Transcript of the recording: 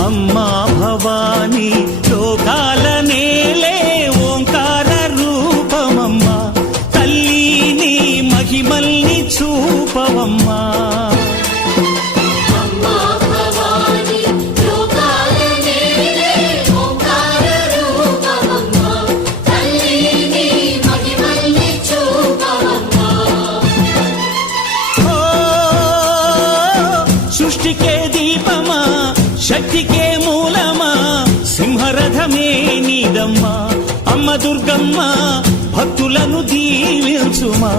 అమ్మా భవానీ లోకాల నేలే ఓంకార రూపమమ్మా తల్లి నీ మహిమల్ని చూపవమ్మా సృష్టికే దీపమా శక్తికే మూలమా సింహరథమే నీదమ్మా అమ్మ దుర్గమ్మ భక్తులను దీవించుమా